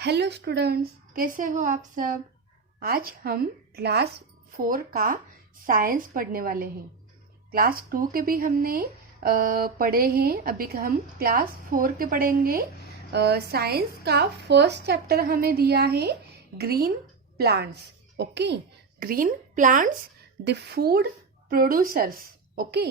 Hello students, कैसे हो आप सब। आज हम क्लास 4 का साइंस पढ़ने वाले हैं। क्लास 2 के भी हमने पढ़े हैं। अभी हम क्लास 4 के पढ़ेंगे। साइंस का फर्स्ट चैप्टर हमें दिया है green plants. Okay, green plants the food producers. Okay,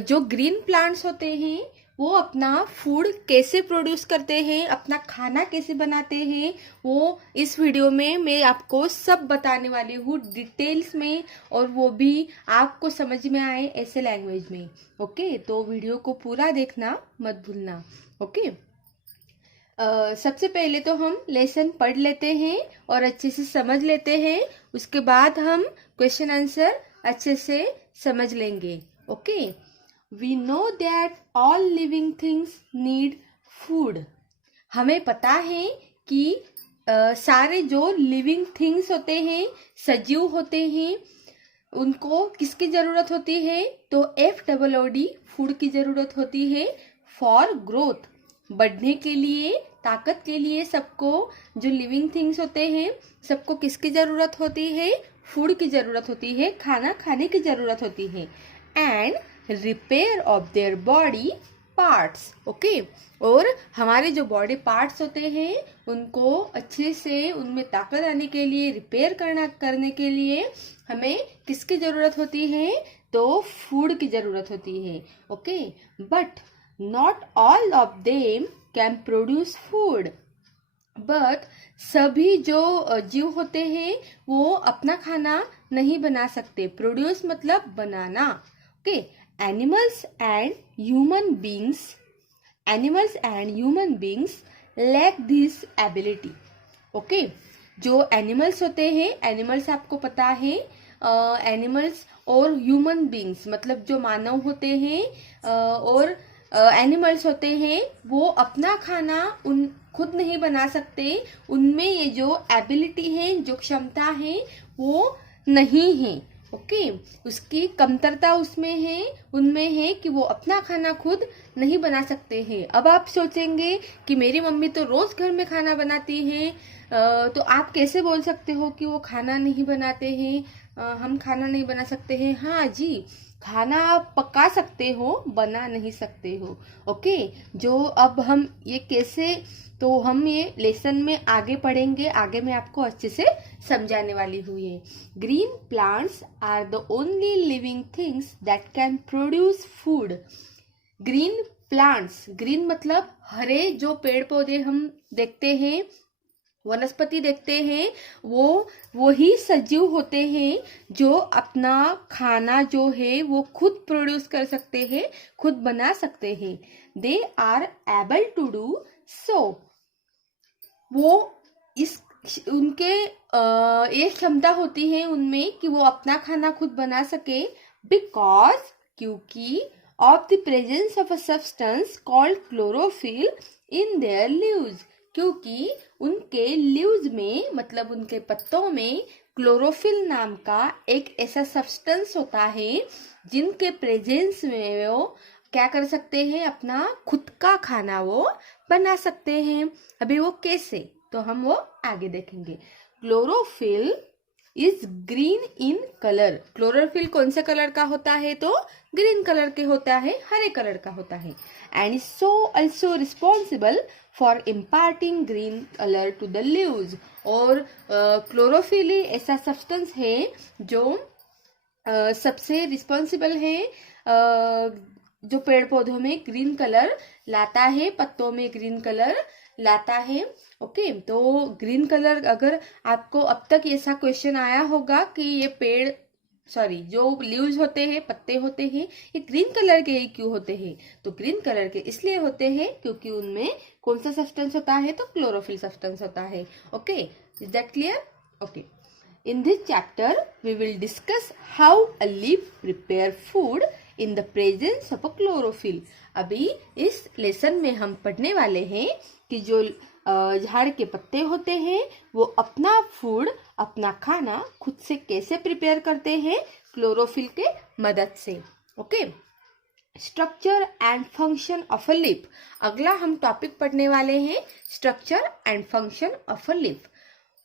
जो ग्रीन प्लांट्स होते हैं वो अपना फूड कैसे प्रोड्यूस करते हैं, अपना खाना कैसे बनाते हैं, वो इस वीडियो में मैं आपको सब बताने वाली हूँ डिटेल्स में, और वो भी आपको समझ में आए ऐसे लैंग्वेज में। ओके, तो वीडियो को पूरा देखना मत भूलना। ओके, सबसे पहले तो हम लेसन पढ़ लेते हैं और अच्छे से समझ लेते हैं। उसके बाद हम क्वेश्चन आंसर अच्छे से समझ लेंगे। Okay, we know that all living things need food. हमें पता है कि सारे जो लिविंग थिंग्स होते हैं, सजीव होते हैं, उनको किसकी जरूरत होती है? तो FOOD फूड की जरूरत होती है। फॉर ग्रोथ, बढ़ने के लिए, ताकत के लिए सबको, जो लिविंग थिंग्स होते हैं सबको किसकी जरूरत होती है? फूड की जरूरत होती है, खाना खाने की जरूरत होती है। And repair of their body parts. Okay, और हमारे जो बॉडी पार्ट्स होते हैं उनको अच्छे से, उनमें ताकत आने के लिए, रिपेयर करने के लिए हमें किसकी जरूरत होती है? तो फूड की जरूरत होती है। Okay, but not all of them can produce food. But सभी जो जीव होते हैं वो अपना खाना नहीं बना सकते। प्रोड्यूस मतलब बनाना। Okay, animals and human beings lack this ability. Okay, जो एनिमल्स होते हैं, एनिमल्स आपको पता है, एनिमल्स और ह्यूमन बींग्स मतलब जो मानव होते हैं और एनिमल्स होते हैं, वो अपना खाना उन खुद नहीं बना सकते। उनमें ये जो एबिलिटी है, जो क्षमता है, वो नहीं है। ओके, उसकी कमतरता उसमें है, उनमें है कि वो अपना खाना खुद नहीं बना सकते हैं। अब आप सोचेंगे कि मेरी मम्मी तो रोज घर में खाना बनाती है, तो आप कैसे बोल सकते हो कि वो खाना नहीं बनाते हैं? हम खाना नहीं बना सकते हैं? हाँ जी, खाना आप पका सकते हो, बना नहीं सकते हो। ओके, जो अब हम ये कैसे, तो हम ये लेसन में आगे पढ़ेंगे। आगे मैं आपको अच्छे से समझाने वाली हूँ। ये green plants are the only living things that can produce food. Green plants, green मतलब हरे, जो पेड़ पौधे हम देखते हैं, वनस्पति देखते हैं, वो ही सजीव होते हैं जो अपना खाना जो है वो खुद प्रोड्यूस कर सकते हैं, खुद बना सकते हैं। They are able to do so. वो इस उनके ये क्षमता होती है उनमें कि वो अपना खाना खुद बना सके। बिकॉज, क्योंकि of the presence of a substance called chlorophyll in their leaves. क्योंकि उनके लीव्स में मतलब उनके पत्तों में क्लोरोफिल नाम का एक ऐसा सब्सटेंस होता है जिनके प्रेजेंस में वो क्या कर सकते हैं? अपना खुद का खाना वो बना सकते हैं। अभी वो कैसे, तो हम वो आगे देखेंगे। Chlorophyll is green in colour. Chlorophyll कौन से कलर का होता है? तो ग्रीन कलर के होता है, हरे कलर का होता है। And is so also responsible for imparting green colour to the leaves. और क्लोरोफिल ऐसा सब्सटेंस है जो सबसे रिस्पॉन्सिबल है, जो पेड़ पौधों में ग्रीन कलर लाता है, पत्तों में ग्रीन कलर लाता है। ओके, तो ग्रीन कलर, अगर आपको अब तक ऐसा क्वेश्चन आया होगा कि ये पेड़, सॉरी, जो लीव्स होते हैं, पत्ते होते हैं, ये ग्रीन कलर के ही क्यों होते हैं? तो ग्रीन कलर के इसलिए होते हैं क्योंकि उनमें कौन सा सब्सटेंस होता है? तो क्लोरोफिल सब्सटेंस होता है। Okay, is that clear? Okay, in this chapter we will discuss how a leaf prepare food in the presence of a chlorophyll. अभी इस लेसन में हम पढ़ने वाले हैं कि जो झाड़ के पत्ते होते हैं वो अपना फूड, अपना खाना खुद से कैसे प्रिपेयर करते हैं? क्लोरोफिल के मदद से। Okay, structure and function of a leaf. अगला हम टॉपिक पढ़ने वाले हैं structure and function of a leaf.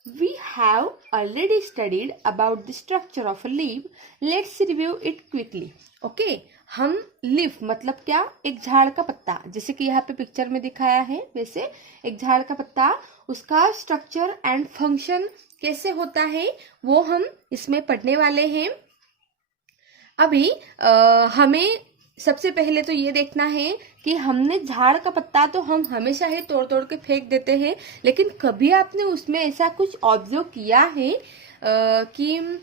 We have already studied about the structure of a leaf. Let's review it quickly. Okay, हम लीफ मतलब क्या, एक झाड़ का पत्ता, जैसे कि यहाँ पे पिक्चर में दिखाया है वैसे एक झाड़ का पत्ता, उसका स्ट्रक्चर एंड फंक्शन कैसे होता है वो हम इसमें पढ़ने वाले हैं। अभी हमें सबसे पहले तो ये देखना है कि हमने झाड़ का पत्ता तो हम हमेशा ही तोड़ तोड़ के फेंक देते हैं, लेकिन कभी आपने उसमें ऐसा कुछ ऑब्जर्व किया है कि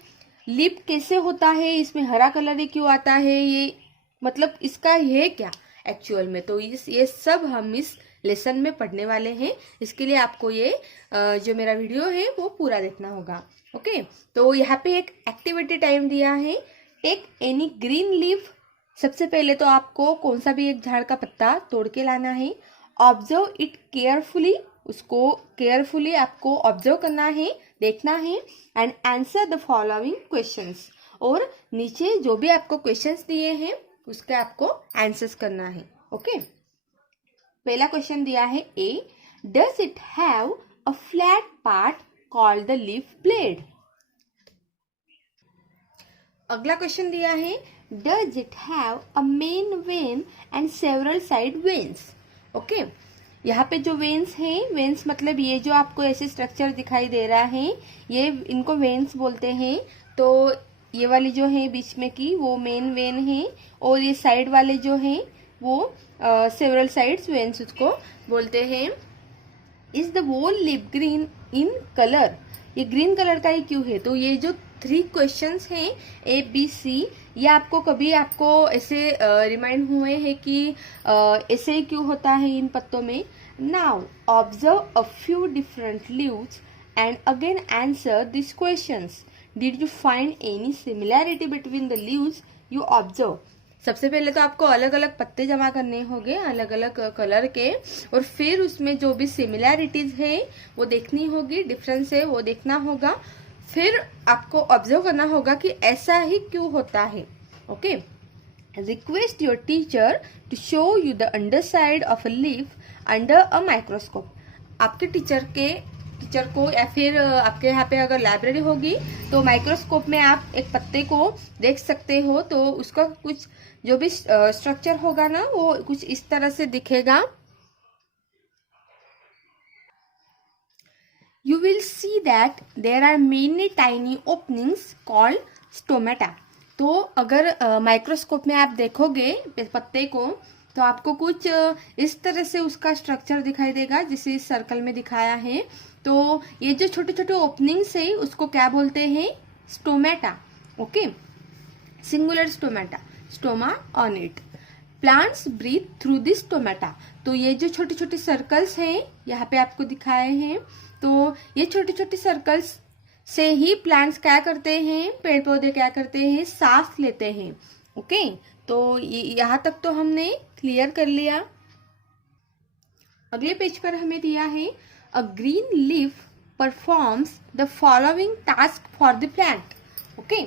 लीफ कैसे होता है, इसमें हरा कलर ही क्यों आता है, ये मतलब इसका है क्या एक्चुअल में। तो ये सब हम इस लेसन में पढ़ने वाले हैं। इसके लिए आपको ये जो मेरा वीडियो है वो पूरा देखना होगा। ओके, तो यहाँ पे एक एक्टिविटी टाइम दिया है, टेक एनी ग्रीन लीफ। सबसे पहले तो आपको कौन सा भी एक झाड़ का पत्ता तोड़ के लाना है, ऑब्जर्व इट केयरफुली, उसको केयरफुली आपको ऑब्जर्व करना है, देखना है, and answer the following questions. और नीचे जो भी आपको क्वेश्चंस दिए हैं उसके आपको आंसर्स करना है। ओके, पहला क्वेश्चन दिया है A, does it have a flat part called the leaf blade. अगला क्वेश्चन दिया है, does it have a main vein and several side veins? Okay, यहाँ पे जो वेन्स हैं, वेन्स मतलब ये जो आपको ऐसे स्ट्रक्चर दिखाई दे रहा है, ये इनको वेन्स बोलते हैं। तो ये वाली जो है बीच में की वो मेन वेन है, और ये साइड वाले जो हैं वो सेवरल साइड्स वेन्स उसको बोलते हैं। Is the whole leaf green in colour, ये ग्रीन कलर का ही क्यों है। तो ये जो 3 क्वेश्चंस हैं ए बी सी, ये आपको कभी आपको ऐसे रिमाइंड हुए हैं कि ऐसे ही क्यों होता है इन पत्तों में। Now observe a few different leaves and again answer this questions. Did you find any similarity between the leaves you observe. सबसे पहले तो आपको अलग अलग पत्ते जमा करने होंगे अलग अलग कलर के, और फिर उसमें जो भी सिमिलैरिटीज है वो देखनी होगी, डिफरेंस है वो देखना होगा, फिर आपको ऑब्जर्व करना होगा कि ऐसा ही क्यों होता है। Okay, request your teacher to show you the underside of a leaf under a microscope. आपके टीचर को या फिर आपके यहाँ पे अगर लाइब्रेरी होगी तो माइक्रोस्कोप में आप एक पत्ते को देख सकते हो, तो उसका कुछ जो भी स्ट्रक्चर होगा ना वो कुछ इस तरह से दिखेगा। You will see that there are many tiny openings called stomata. तो अगर माइक्रोस्कोप में आप देखोगे पत्ते को तो आपको कुछ इस तरह से उसका स्ट्रक्चर दिखाई देगा, जिसे इस सर्कल में दिखाया है। तो ये जो छोटे छोटे ओपनिंग्स है उसको क्या बोलते हैं, stomata. Okay, singular stomata, stoma on it. Plants breathe through this stomata. तो ये जो छोटे छोटे सर्कल्स हैं यहाँ पे आपको दिखाए हैं, तो ये छोटे छोटे सर्कल्स से ही प्लांट्स क्या करते हैं, पेड़ पौधे क्या करते हैं, सांस लेते हैं। ओके, तो यहाँ तक तो हमने क्लियर कर लिया। अगले पेज पर हमें दिया है, a green leaf performs the following task for the plant. Okay,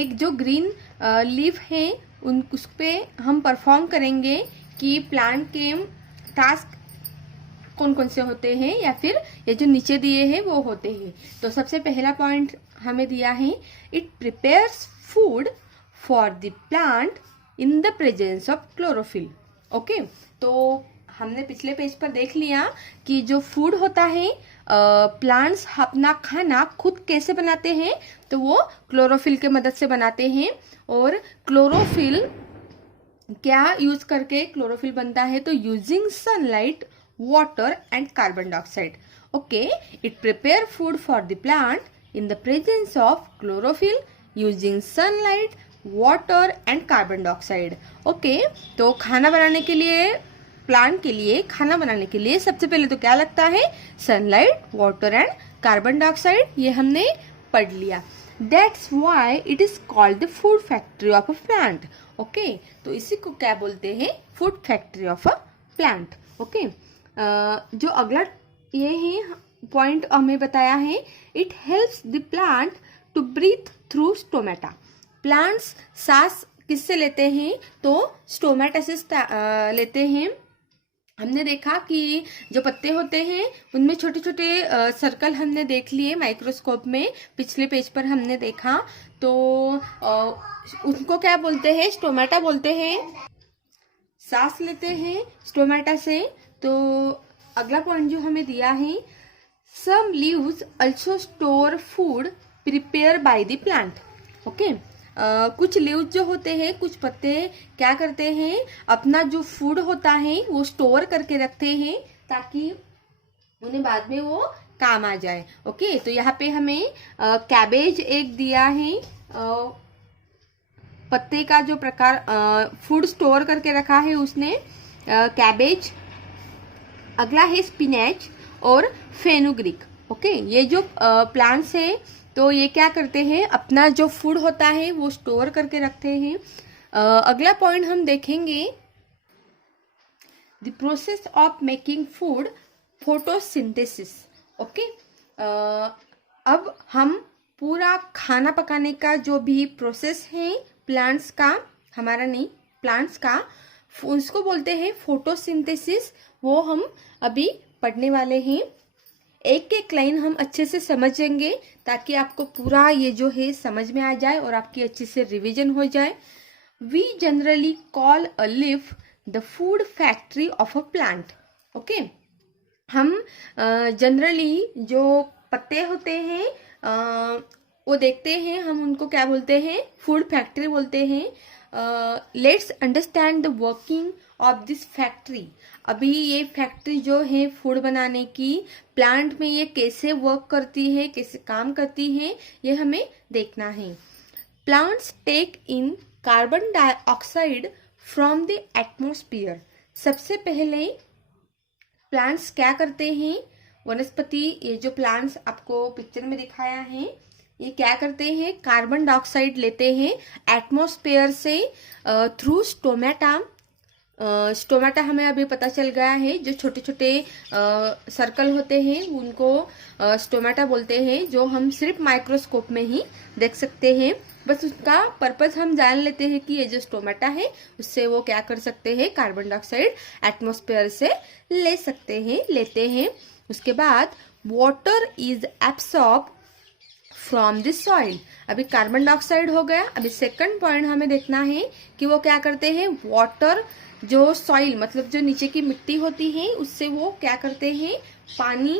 एक जो ग्रीन लीफ है उस पे हम परफॉर्म करेंगे कि प्लांट के टास्क कौन कौन से होते हैं, या फिर ये जो नीचे दिए हैं वो होते हैं। तो सबसे पहला पॉइंट हमें दिया है, it prepares food for the plant in the presence of chlorophyll. Okay, तो हमने पिछले पेज पर देख लिया कि जो फूड होता है, प्लांट्स अपना खाना खुद कैसे बनाते हैं, तो वो क्लोरोफिल के मदद से बनाते हैं। और क्लोरोफिल क्या यूज करके क्लोरोफिल बनता है, तो using sunlight, water and carbon dioxide. Okay, it prepare food for the plant in the presence of chlorophyll using sunlight, water and carbon dioxide. Okay, तो खाना बनाने के लिए, प्लांट के लिए खाना बनाने के लिए सबसे पहले तो क्या लगता है, sunlight, water and carbon dioxide. ये हमने पढ़ लिया। That's why it is called the food factory of a plant. Okay, तो इसी को क्या बोलते हैं, food factory of a plant. Okay, जो अगला ये है पॉइंट हमें बताया है, it helps the plant to breathe through stomata. Plants सांस किससे लेते हैं, तो स्टोमेटा से लेते हैं। हमने देखा कि जो पत्ते होते हैं उनमें छोटे छोटे सर्कल हमने देख लिए माइक्रोस्कोप में, पिछले पेज पर हमने देखा। तो उनको क्या बोलते हैं, स्टोमेटा बोलते हैं। सांस लेते हैं स्टोमेटा से। तो अगला पॉइंट जो हमें दिया है, some leaves also store food prepare by the plant. Okay, कुछ लीव्स जो होते हैं, कुछ पत्ते क्या करते हैं, अपना जो फूड होता है वो स्टोर करके रखते हैं ताकि उन्हें बाद में वो काम आ जाए। ओके, तो यहाँ पे हमें कैबेज एक दिया है, पत्ते का जो प्रकार फूड स्टोर करके रखा है उसने, कैबेज। अगला है स्पिनच और फेनुग्रीक। ओके, ये जो प्लांट्स है तो ये क्या करते हैं, अपना जो फूड होता है वो स्टोर करके रखते हैं। अगला पॉइंट हम देखेंगे, the process of making food, photosynthesis. Okay, अब हम पूरा खाना पकाने का जो भी प्रोसेस है प्लांट्स का, हमारा नहीं प्लांट्स का, उसको बोलते हैं फोटोसिंथेसिस। वो हम अभी पढ़ने वाले हैं। एक एक लाइन हम अच्छे से समझेंगे ताकि आपको पूरा ये जो है समझ में आ जाए और आपकी अच्छे से रिवीजन हो जाए। We generally call a leaf the food factory of a plant. Okay, हम जनरली जो पत्ते होते हैं वो देखते हैं, हम उनको क्या बोलते हैं, फूड फैक्ट्री बोलते हैं। Let's understand the working of this factory. अभी ये फैक्ट्री जो है फूड बनाने की, प्लांट में ये कैसे वर्क करती है, कैसे काम करती है, ये हमें देखना है। Plants take in carbon dioxide from the atmosphere. सबसे पहले प्लांट्स क्या करते हैं, वनस्पति, ये जो प्लांट्स आपको पिक्चर में दिखाया है, ये क्या करते हैं, कार्बन डाइऑक्साइड लेते हैं एटमॉस्फेयर से थ्रू स्टोमेटा। स्टोमेटा हमें अभी पता चल गया है, जो छोटे छोटे सर्कल होते हैं उनको स्टोमेटा बोलते हैं, जो हम सिर्फ माइक्रोस्कोप में ही देख सकते हैं। बस उसका पर्पस हम जान लेते हैं कि ये जो स्टोमेटा है उससे वो क्या कर सकते हैं, कार्बन डाइऑक्साइड एटमॉस्फेयर से लेते हैं। उसके बाद water is absorb from the soil. अभी कार्बन डाइऑक्साइड हो गया। अभी सेकंड पॉइंट हमें देखना है कि वो क्या करते हैं, वाटर, जो सॉइल मतलब जो नीचे की मिट्टी होती है उससे वो क्या करते हैं, पानी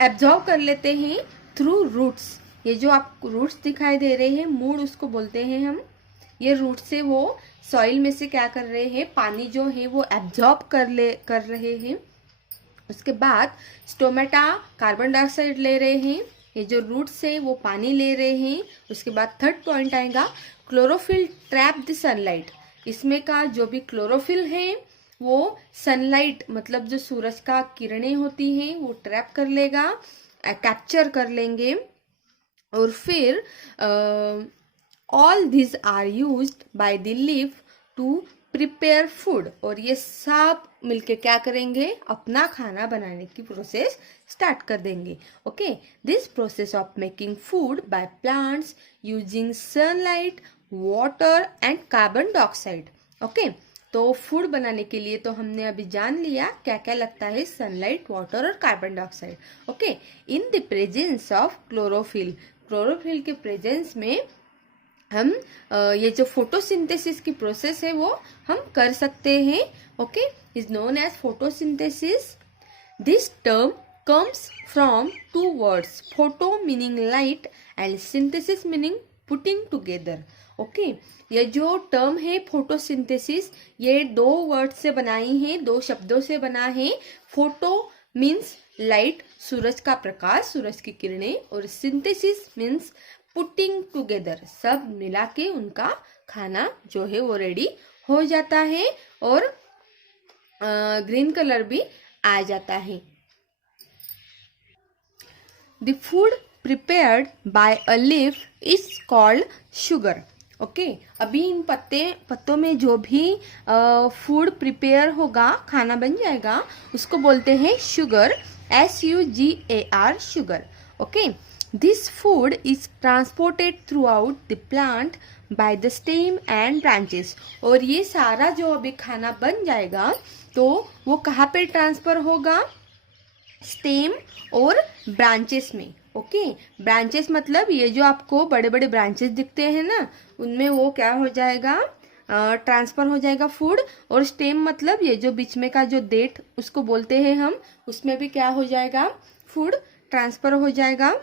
एब्जॉर्ब कर लेते हैं थ्रू रूट्स। ये जो आपको रूट्स दिखाई दे रहे हैं, मूड उसको बोलते हैं हम। ये रूट से वो सॉइल में से क्या कर रहे हैं, पानी जो है वो एब्जॉर्ब कर रहे हैं। उसके बाद स्टोमेटा कार्बन डाइऑक्साइड ले रहे हैं, ये जो रूट्स है वो पानी ले रहे हैं। उसके बाद थर्ड पॉइंट आएगा, क्लोरोफिल ट्रैप द सनलाइट। इसमें का जो भी क्लोरोफिल है वो सनलाइट मतलब जो सूरज का किरणें होती हैं वो ट्रैप कर लेगा, कैप्चर कर लेंगे। और फिर all this are used by the leaf to prepare food. और ये सब मिलके क्या करेंगे, अपना खाना बनाने की प्रोसेस स्टार्ट कर देंगे। Okay, this process of making food by plants using sunlight, water and carbon dioxide. Okay, तो फूड बनाने के लिए तो हमने अभी जान लिया क्या क्या लगता है, सनलाइट, वाटर और carbon dioxide. Okay, in the presence of chlorophyll, chlorophyll के प्रेजेंस में हम ये जो फोटोसिंथेसिस की प्रोसेस है वो हम कर सकते हैं। Okay, is known as photosynthesis. This term comes from two words, photo meaning light and synthesis meaning putting together. Okay, ये जो टर्म है फोटोसिंथेसिस, ये दो वर्ड से बनाई है, दो शब्दों से बना है। फोटो मीन्स लाइट, सूरज का प्रकाश, सूरज की किरणें, और सिंथेसिस मीन्स पुटिंग टुगेदर, सब मिला के उनका खाना जो है वो रेडी हो जाता है और ग्रीन कलर भी आ जाता है। The food prepared by a leaf is called sugar. Okay, अभी इन पत्तों में जो भी फूड प्रिपेयर होगा, खाना बन जाएगा, उसको बोलते हैं sugar, SUGAR, sugar. Okay, This food is transported throughout the plant by the stem and branches. और ये सारा जो अभी खाना बन जाएगा तो वो कहाँ पे ट्रांसफर होगा? स्टेम और ब्रांचेस में. ओके, ब्रांचेस मतलब ये जो आपको बड़े बड़े ब्रांचेस दिखते हैं ना, उनमें वो क्या हो जाएगा? ट्रांसफर हो जाएगा फूड. और स्टेम मतलब ये जो बीच में का जो डेट उसको बोलते हैं हम, उसमें भी क्या हो जाएगा? फूड ट्रांसफर हो जाएगा.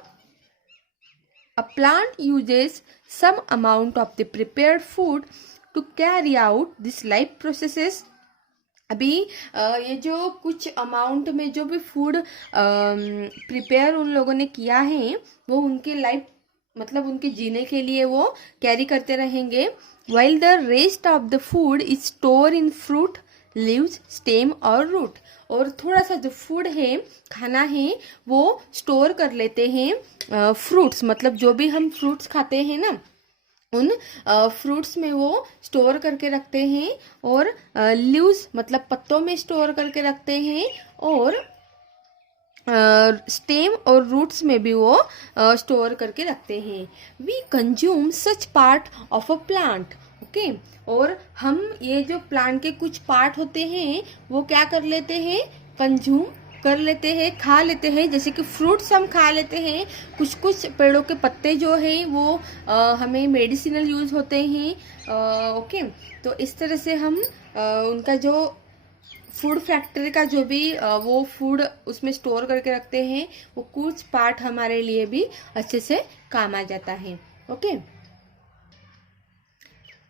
A plant uses some amount of the prepared food to carry out this life processes. अभी ये जो कुछ अमाउंट में जो भी फूड प्रिपेयर उन लोगों ने किया है वो उनके लाइफ मतलब उनके जीने के लिए वो कैरी करते रहेंगे. while the rest of the food is stored in fruit, leaves, stem और root. और थोड़ा सा जो फूड है, खाना है, वो स्टोर कर लेते हैं फ्रूट्स मतलब जो भी हम फ्रूट्स खाते हैं ना, उन फ्रूट्स में वो स्टोर करके रखते हैं. और लीव्स मतलब पत्तों में स्टोर करके रखते हैं. और स्टेम और रूट्स में भी वो स्टोर करके रखते हैं. We consume such part of a plant. Okay, और हम ये जो प्लांट के कुछ पार्ट होते हैं वो क्या कर लेते हैं? कंज्यूम कर लेते हैं, खा लेते हैं. जैसे कि फ्रूट्स हम खा लेते हैं, कुछ कुछ पेड़ों के पत्ते जो हैं वो हमें मेडिसिनल यूज होते हैं. ओके, तो इस तरह से हम उनका जो फूड फैक्ट्री का जो भी वो फूड उसमें स्टोर करके रखते हैं, वो कुछ पार्ट हमारे लिए भी अच्छे से काम आ जाता है. ओके,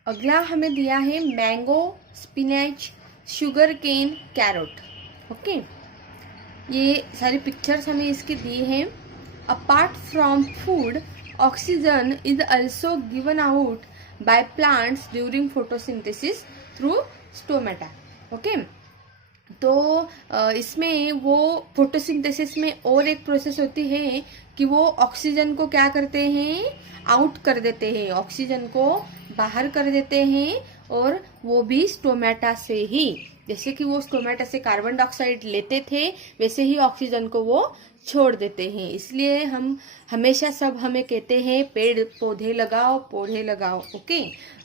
अगला हमें दिया है mango, spinach, sugar cane, carrot. Okay, ये सारी पिक्चर्स हमें इसकी दी हैं. Apart from food, oxygen is also given out by plants during photosynthesis through stomata. Okay, तो इसमें वो फोटोसिंथेसिस में और एक प्रोसेस होती है कि वो ऑक्सीजन को क्या करते हैं? आउट कर देते हैं, ऑक्सीजन को बाहर कर देते हैं. और वो भी स्टोमेटा से ही, जैसे कि वो स्टोमेटा से कार्बन डाइऑक्साइड लेते थे वैसे ही ऑक्सीजन को वो छोड़ देते हैं. इसलिए हम हमेशा सब हमें कहते हैं पेड़ पौधे लगाओ, पौधे लगाओ. ओके,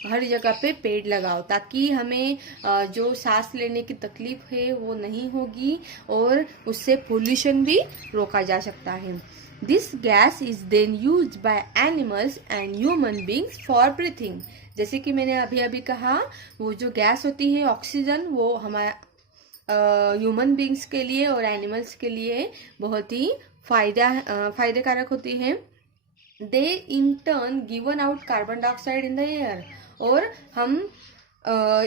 हर जगह पे पेड़ लगाओ ताकि हमें जो सांस लेने की तकलीफ है वो नहीं होगी और उससे पोल्यूशन भी रोका जा सकता है. This gas is then used by animals and human beings for breathing. जैसे कि मैंने अभी अभी कहा, वो जो गैस होती है ऑक्सीजन, वो हमारा ह्यूमन बींग्स के लिए और एनिमल्स के लिए बहुत ही फायदेकारक होती है. They in turn given out carbon dioxide in the air. और हम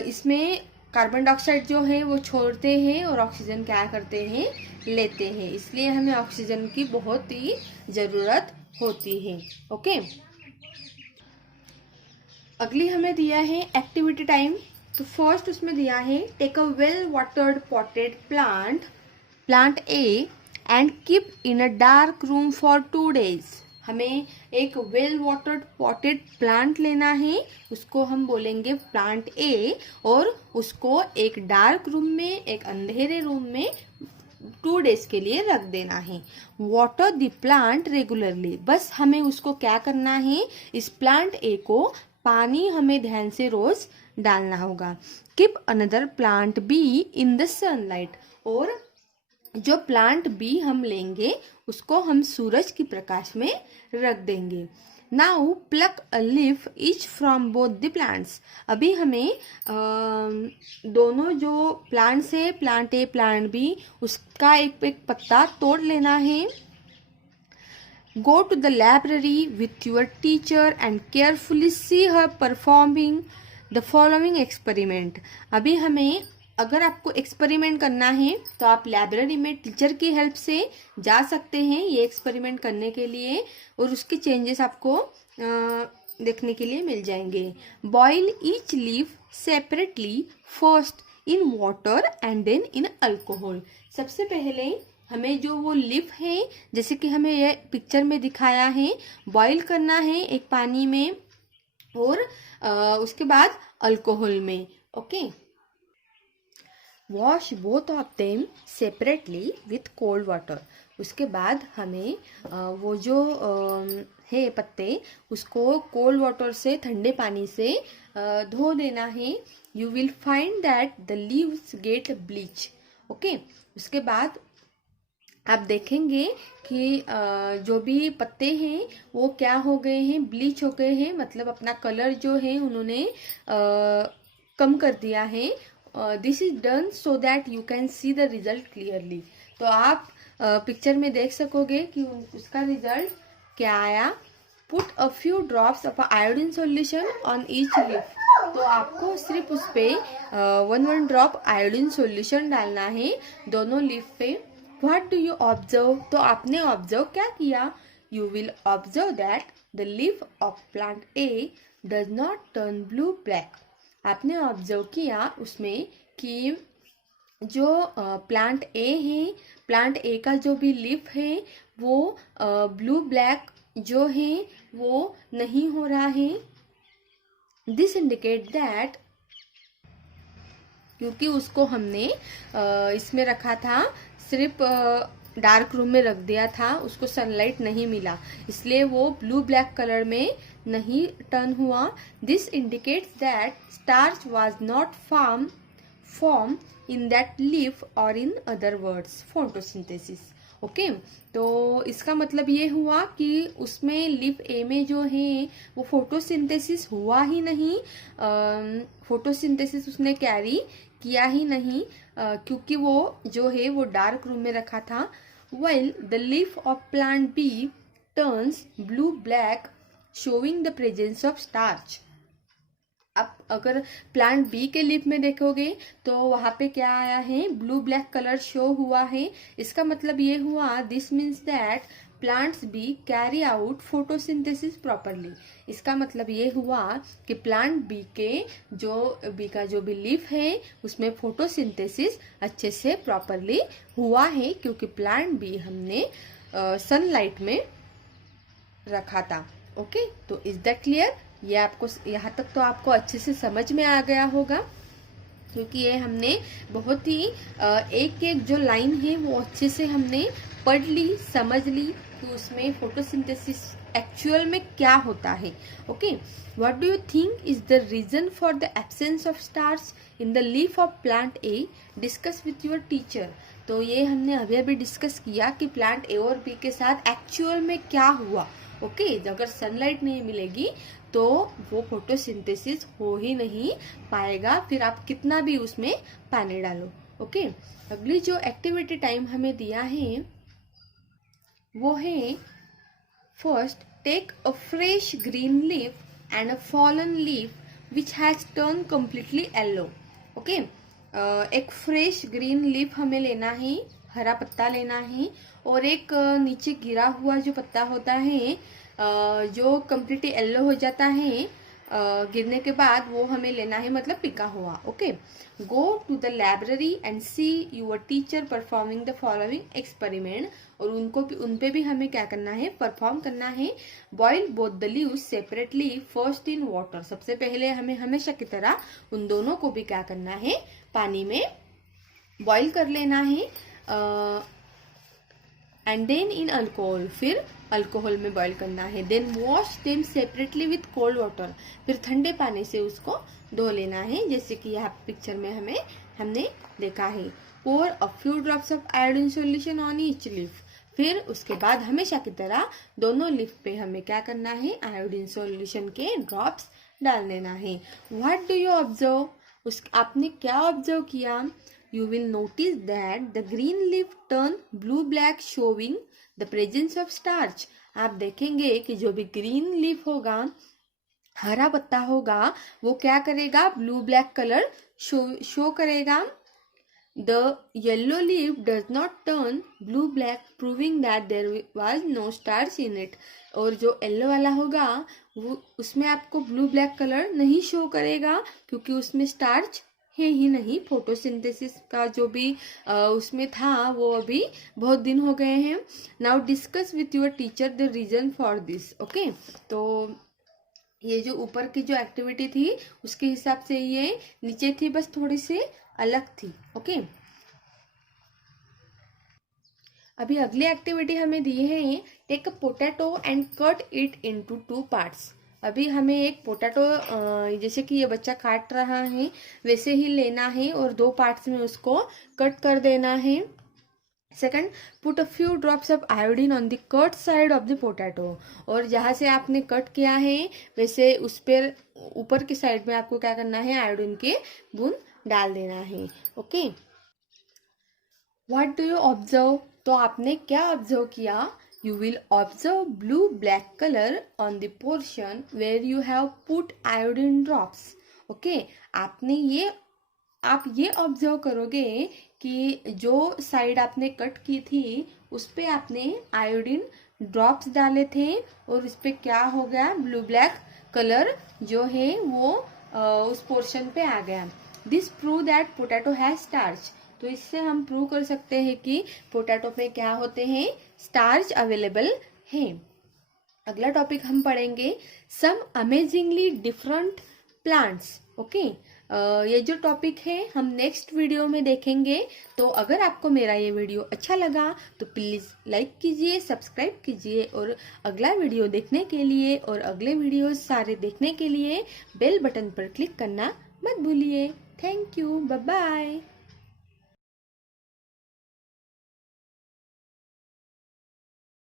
इसमें कार्बन डाइऑक्साइड जो है वो छोड़ते हैं और ऑक्सीजन क्या करते हैं? लेते हैं. इसलिए हमें ऑक्सीजन की बहुत ही ज़रूरत होती है. ओके, अगली हमें दिया है एक्टिविटी टाइम. तो फर्स्ट उसमें दिया है take a well watered potted plant A and keep in a dark room for 2 days. हमें एक वेल वाटर्ड पॉटेड प्लांट लेना है, उसको हम बोलेंगे प्लांट ए, और उसको एक डार्क रूम में, एक अंधेरे रूम में 2 days के लिए रख देना है. Water the plant regularly. बस हमें उसको क्या करना है? इस प्लांट ए को पानी हमें ध्यान से रोज डालना होगा. Keep another plant be in the sunlight. और जो प्लांट बी हम लेंगे उसको हम सूरज की प्रकाश में रख देंगे. Now pluck a leaf each from both the plants. अभी हमें दोनों जो प्लांट्स है, प्लांट ए प्लांट बी, उसका एक एक पत्ता तोड़ लेना है. Go to the library with your teacher and carefully see her performing the following experiment. अभी हमें अगर आपको एक्सपेरिमेंट करना है तो आप लाइब्रेरी में टीचर की हेल्प से जा सकते हैं ये एक्सपेरिमेंट करने के लिए, और उसके चेंजेस आपको देखने के लिए मिल जाएंगे. Boil each leaf separately first in water and then in alcohol. सबसे पहले हमें जो वो लीफ है, जैसे कि हमें ये पिक्चर में दिखाया है, बॉईल करना है एक पानी में और उसके बाद अल्कोहल में. Okay, wash both of them separately with cold water. उसके बाद हमें वो जो है पत्ते उसको कोल्ड वाटर से, ठंडे पानी से धो देना है। You will find that the leaves gate bleach. Okay, उसके बाद आप देखेंगे कि जो भी पत्ते हैं वो क्या हो गए हैं, ब्लीच हो गए हैं, मतलब अपना कलर जो है उन्होंने कम कर दिया है। This is done so that you can see the result clearly. तो आप पिक्चर में देख सकोगे कि उसका रिजल्ट क्या आया। Put a few drops of iodine solution on each leaf. तो आपको सिर्फ उस पे 1 ड्रॉप आयोडीन सॉल्यूशन डालना है दोनों लीफ पे। What do you observe? तो आपने ऑब्जर्व क्या किया? You will observe that the leaf of plant A does not turn blue black. आपने ऑब्जर्व किया उसमें कि जो प्लांट ए है, प्लांट ए का जो भी लीफ है वो ब्लू ब्लैक जो है वो नहीं हो रहा है। दिस इंडिकेट दैट, क्योंकि उसको हमने इसमें रखा था, सिर्फ डार्क रूम में रख दिया था, उसको सनलाइट नहीं मिला, इसलिए वो ब्लू ब्लैक कलर में नहीं टर्न हुआ। This indicates that starch was not form in that leaf और in other words photosynthesis. Okay, तो इसका मतलब ये हुआ कि उसमें लीफ ए में जो है वो फोटोसिंथेसिस हुआ ही नहीं, फोटोसिंथेसिस उसने कैरी किया ही नहीं, क्योंकि वो जो है वो डार्क रूम में रखा था। while the leaf of plant B turns blue black showing the presence of starch। अब अगर प्लांट बी के लीफ में देखोगे तो वहां पे क्या आया है, ब्लू ब्लैक कलर शो हुआ है। इसका मतलब ये हुआ, this means that plants be carry out photosynthesis properly. इसका मतलब ये हुआ कि प्लांट बी के बी का जो भी लीफ है उसमें फोटोसिंथेसिस अच्छे से प्रॉपरली हुआ है, क्योंकि प्लांट बी हमने सनलाइट में रखा था। ओके, तो इज दैट क्लियर? ये आपको यहाँ तक तो आपको अच्छे से समझ में आ गया होगा, क्योंकि ये हमने बहुत ही एक एक जो लाइन है वो अच्छे से हमने पढ़ ली, समझ ली कि उसमें फोटोसिंथेसिस एक्चुअल में क्या होता है। Okay, what do you think is the reason for the absence of starch in the leaf of plant A? Discuss with your teacher. तो ये हमने अभी अभी डिस्कस किया कि प्लांट ए और बी के साथ एक्चुअल में क्या हुआ। ओके, अगर सनलाइट नहीं मिलेगी तो वो फोटोसिंथेसिस हो ही नहीं पाएगा, फिर आप कितना भी उसमें पानी डालो। ओके, अगली जो एक्टिविटी टाइम हमें दिया है वो है, first take a fresh green leaf and a fallen leaf which has turn completely yellow. Okay, एक फ्रेश ग्रीन लीफ हमें लेना है, हरा पत्ता लेना है, और एक नीचे गिरा हुआ जो पत्ता होता है जो कम्प्लीटली येलो हो जाता है गिरने के बाद, वो हमें लेना है, मतलब पिका हुआ। Okay, go to the library and see your teacher performing the following experiment. और उन पे भी हमें क्या करना है, परफॉर्म करना है। Boil both the leaves separately first in water. सबसे पहले हमें हमेशा की तरह उन दोनों को भी क्या करना है, पानी में बॉइल कर लेना है। एंड देन इन अल्कोहल, फिर अल्कोहल में बॉईल करना है। Then wash them separately with cold water, फिर ठंडे पानी से उसको धो लेना है, जैसे कि यहाँ पिक्चर में हमने देखा है। Pour a few drops of iodine solution on each leaf. फिर उसके बाद हमेशा की तरह दोनों लीफ पे हमें क्या करना है, आयोडीन सॉल्यूशन के ड्रॉप्स डाल देना है। What do you observe? आपने क्या ऑब्जर्व किया? You will notice that the green leaf turn blue black showing the presence of starch। आप देखेंगे कि जो भी ग्रीन लीफ होगा, हरा पत्ता होगा, वो क्या करेगा, ब्लू ब्लैक कलर शो करेगा। The yellow leaf does not turn blue black proving that there was no starch in it। और जो येलो वाला होगा वो उसमें आपको ब्लू ब्लैक कलर नहीं शो करेगा, क्योंकि उसमें स्टार्च है ही नहीं। फोटोसिंथेसिस का जो भी उसमें था वो अभी बहुत दिन हो गए हैं। Now discuss with your teacher the reason for this. Okay, तो ये जो ऊपर की जो एक्टिविटी थी उसके हिसाब से ये नीचे थी, बस थोड़ी सी अलग थी। ओके, अभी अगली एक्टिविटी हमें दी है, take a potato and cut it into 2 parts. अभी हमें एक पोटैटो जैसे कि ये बच्चा काट रहा है वैसे ही लेना है और 2 पार्ट्स में उसको कट कर देना है। Second, put a few drops of iodine on the cut side of the potato. और जहाँ से आपने कट किया है वैसे उस पर ऊपर की साइड में आपको क्या करना है, आयोडीन के बूंद डाल देना है। Okay, what do you observe, तो आपने क्या ऑब्जर्व किया, you will observe blue black colour on the portion where you have put iodine drops. Okay, आप ये ऑब्जर्व करोगे कि जो साइड आपने कट की थी उस पे आपने आयोडीन ड्रॉप्स डाले थे और उस पे क्या हो गया, ब्लू ब्लैक कलर जो है वो उस पोर्शन पे आ गया। This prove that potato has starch. तो इससे हम प्रूव कर सकते हैं कि पोटैटो पे क्या होते हैं, स्टार्च अवेलेबल है। अगला टॉपिक हम पढ़ेंगे, सम अमेजिंगली डिफरेंट प्लांट्स। ओके, ये जो टॉपिक है हम नेक्स्ट वीडियो में देखेंगे। तो अगर आपको मेरा ये वीडियो अच्छा लगा तो प्लीज़ लाइक कीजिए, सब्सक्राइब कीजिए और अगला वीडियो देखने के लिए और अगले वीडियोस सारे देखने के लिए बेल बटन पर क्लिक करना मत भूलिए। Thank you, bye bye.